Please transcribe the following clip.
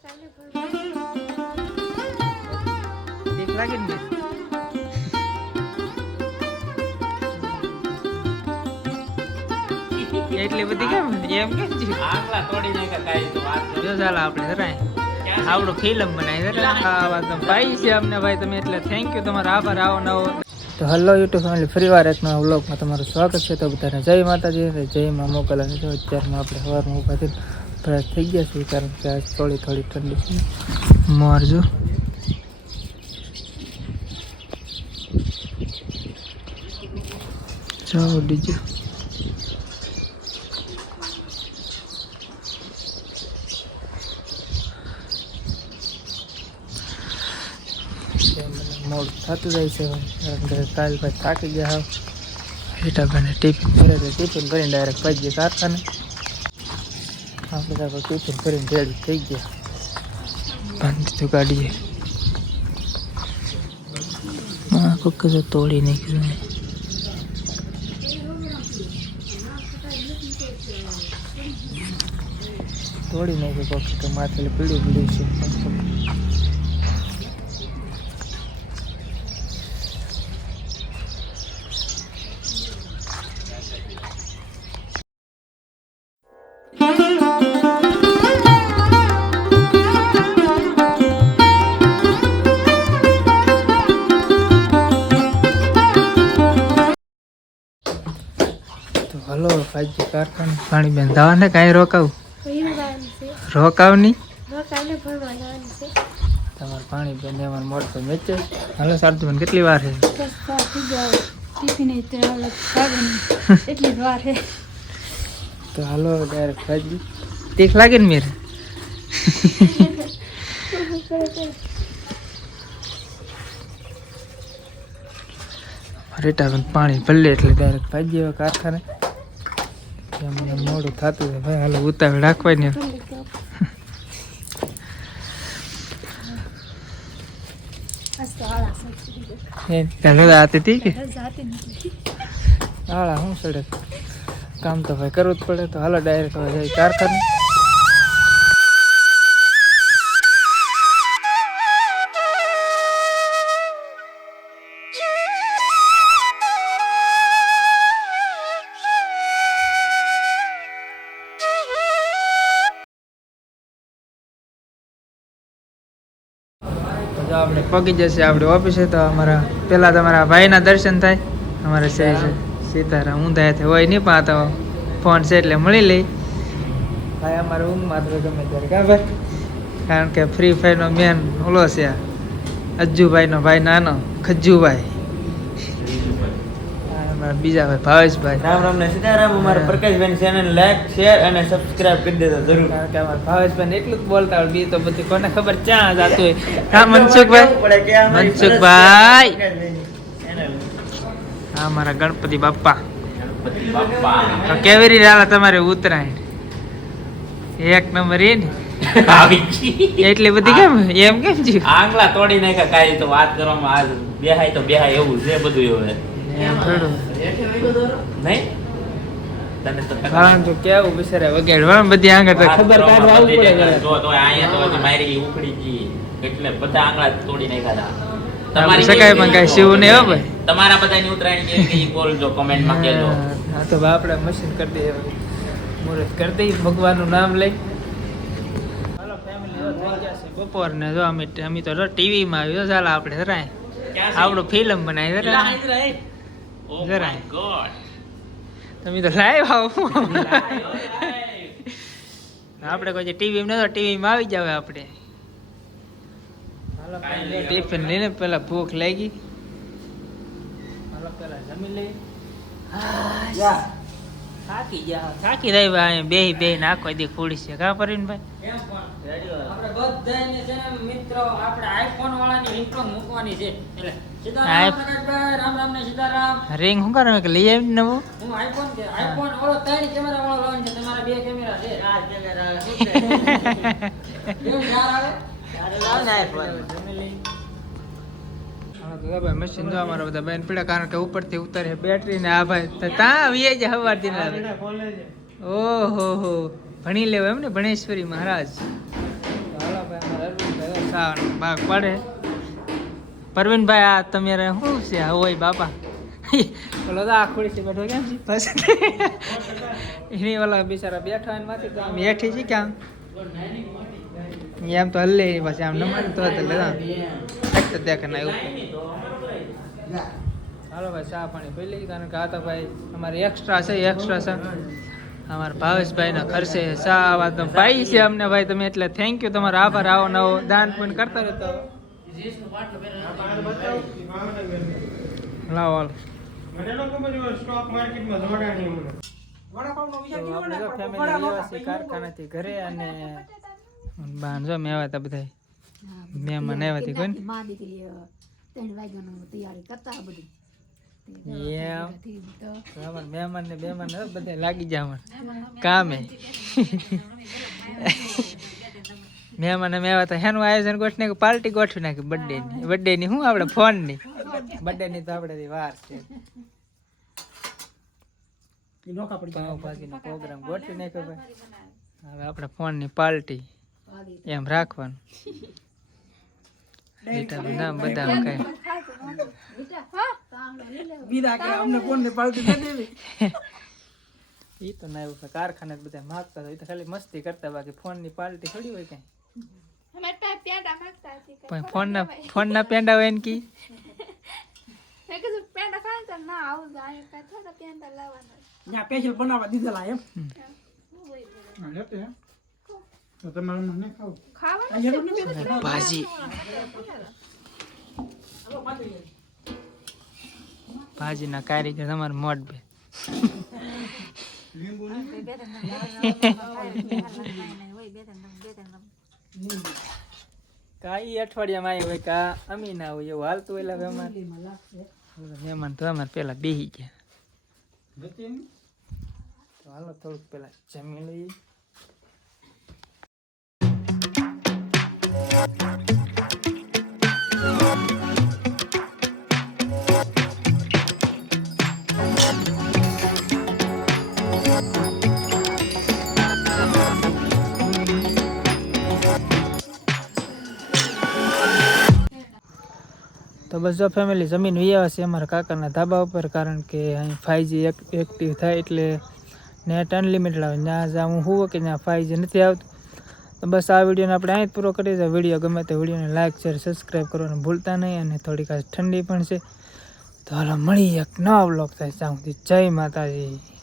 देख लागे ने એટલે બધી કેમ એમ કેમ છે આંખલા તોડી નાખ્યા કાઈ તો વાત જો ચાલ આપણે જરાય આવડો ફિલ્મ બનાવી જરા આ વાત ભાઈ છે અમને ભાઈ તમે એટલે થેન્ક યુ તમારો આભાર આવો નવો તો હેલો યુટ્યુબ ફેમિલી ફરીવાર એક નવા વ્લોગમાં તમારું સ્વાગત છે તો બધાને જય માતાજી અને જય માં મોકલા છે અત્યારમાં આપણે સવારમાં ઊભા થઈને ફ્રેશ થઈ ગયા છીએ કારણ કે આજ થોડી ઠંડી છે મારજો ચાલો ડીજે મોડ થતું જાય છે કાલ ભાઈ થાકી ગયા હાવ હીટાભાઈને ટિફિન ભરીને ડાયરેક્ટ ભાઈ કારખાને આપણે ત્યાં ટિફિન ભરીને રેડી થઈ ગયા બાંધી તો ગાડીએ કોક તોડી નાખ્યું કોક તો માથે પીળું છે હલો ભાઈ કારખાને પાણી બંધાવા ને કાંઈ રોકાવું રોકાવની તમારે પાણી બંધ અમારે મોડ તો મેચે હાલો સારતું મને કેટલી વાર છે તો હાલો ડાયરેક્ટ ભાજી તીખ લાગે ને મેરે રેટા પાણી ભલે એટલે ડાયરેક્ટ ભાજી હવે કારખાને મોડું થતું છે ભાઈ હાલો ઉતાવળ રાખવાય ને આતી હતી કે હાળા શું સડે કામ તો ભાઈ કરવું જ પડે તો હાલો ડાયરેક્ટ હવે જાય કારખાને આપણે પગી જશે આપણે ઓફિસે તો અમારા પેલા તમારા ભાઈના દર્શન થાય અમારે સીતારામ ઊંધા હોય નહીં પણ તો ફોન છે એટલે મળી લઈ ભાઈ અમારે ઊંઘમાં તો ગમે ત્યારે કા ભાઈ કારણ કે ફ્રી ફાયરનો મેન ઓલો છે અજ્જુભાઈનો ભાઈ નાનો ખજ્જુભાઈ બીજા ભાઈ ભાવેશભાઈ રામ રામ ને સીતારામ અમારા પ્રકાશભાઈ ચેનલ લાઈક શેર અને સબસ્ક્રાઇબ કરી દેજો જરૂર કારણ કે અમારા ભાવેશભાઈ એટલું જ બોલતા હોય બી તો બધી કોને ખબર ક્યાં જાતું હોય હા મનસુખભાઈ હા મારા ગણપતિ બાપ્પા તો કેવી રીતે આવે તમારે ઉત્તરાયણ એક નંબર એ ને એટલી બધી કેમ એમ કેમ છે આંગળા તોડી નાખ્યા કાઈ તો વાત કરવામાં આજ બેહાય તો બેહાય એવું છે બધું એવું એમ થોડું નહીં તને તો હા તો કેવું બિચારા વગાડવા બધી આંગળ તો ખબર કાઢવા આવવું પડે જો તો અહીંયા તો મારી ઉખડી ગઈ એટલે બધા આંગળા તોડી નાખ્યા હતા તમારી સકાય પણ કઈ શિવ ને હો ભાઈ તમારા બધાની ઉતરાયણ કે ઈ બોલજો કમેન્ટ માં કહેજો હા તો આપણે મશીન કરી દઈએ મુરત કરી દઈએ ભગવાનનું નામ લઈ હાલો ફેમિલી થઈ ગયા છે બપોર ને જો અમે તો ટીવી માં આવ્યો ચાલ આપણે જરાય આપણું ફિલ્મ બનાવી જરાય તમે તો લાઈવ આવો આપણે કોઈ ટીવી ન ટીવીમાં આવી જાવ આપણે ટિફિન લઈને પેલા ભૂખ લાગી હાલો પેલા જમી લઈ થાકી રહી ભાઈ બે નાખો દે ખોડી છે કા પરવીનભાઈ આપણે બધાને છે ને મિત્રો આપણે આઈફોન વાળાની રિંગટોન મૂકવાની છે એટલે સીતારામ રામ રામ ને સીતારામ રિંગ હું કરે કે લઈ આવી નવું હું આઈફોન ઓળો 3 કેમેરા વાળો લાવવાનો છે તમારા 2 કેમેરા છે આ કેમેરા કેવું યાર આવે અરે લાવ ને આઈફોન ભાઈ મશીન જો અમારા બધા બેન પીડા કારણ કે ઉપરથી ઉતરે બેટરી ને આ ભાઈ ત્યાં આવીએ જ હવારથી ઓહો હો ભણી લેવો એમ ને ભણેશ્વરી મહારાજ હાલો ભાઈ સાવન ભાગ પડે. પરવીનભાઈ આ તમારે શું છે હોય બાપા બોલો તો આ ખુરશી બેઠો કેમ છે બસ એની ઓલા બિચારા બેઠા ને માંથી તો આમ હેઠી છે ક્યાં એમ તો હલ્લે પછી આમ નમાડ તો લેતા દેખે ના એવું. હાલો ભાઈ ચા પાણી પી લઈ કારણ કે આ તો ભાઈ અમારે એક્સ્ટ્રા છે અમારા ભાવેશભાઈના ખર્ચે ચા આવા તો ભાઈ છે અમને ભાઈ તમે એટલે થેન્ક યુ તમારો આભાર. આવો નવો દાન પુણ્ય કરતા રહેતો. લાવો હાલો કારખાનાથી ઘરે અને બાંધો મેં આવ્યા હતા બધા મહેમાન આવ્યા હતી કોઈ મહેમાન ને બેમાન બધા લાગી જાય કામે મહેમાન અમે આવ્યા હતા એનું આયોજન ગોઠવી પાર્ટી ગોઠવી નાખી બર્થડે ની શું આપણે ફોન ની બર્થડે ની તો આપણે વાર છે પાવભાજીનો પ્રોગ્રામ ગોઠવી નાખ્યો ભાઈ. હવે આપણે ફોન ની પાર્ટી એમ રાખવાનું બધા ઈ તો ના એવું કારખાને બધા માગતા હોય તો ખાલી મસ્તી કરતા બાકી ફોન ની પાર્ટી થોડી હોય કઈ પણ ફોન ના પેંડા હોય ને કી ભાજી ભાજી ના કારીગર તમારે મોટ બે કાઈ અઠવાડિયામાં આવી હોય કા અમી ના હોય એવું હાલતું હોય મહેમાન તો અમારે પેલા બેસી ગયા તો હાલો થોડુંક પેલા જમી લઈએ. તો બસ જો ફેમિલી જમીન વિયાવા છે અમારા કાકાના ધાબા ઉપર કારણ કે અહીં 5G એક્ટિવ થાય એટલે નેટ અનલિમિટેડ આવે. ત્યાં જાઉં હું કે ત્યાં 5G નથી આવતું. તો બસ આ વિડીયોને આપણે અહીં જ પૂરો કરી દઈએ. વિડીયો ગમે તો વિડીયોને લાઇક શેર સબસ્ક્રાઈબ કરવાનું ભૂલતા નહીં. અને થોડીક આજ ઠંડી પણ છે તો હાલો મળી એક નવા બ્લોગ થાય ત્યાં સુધી જય માતાજી.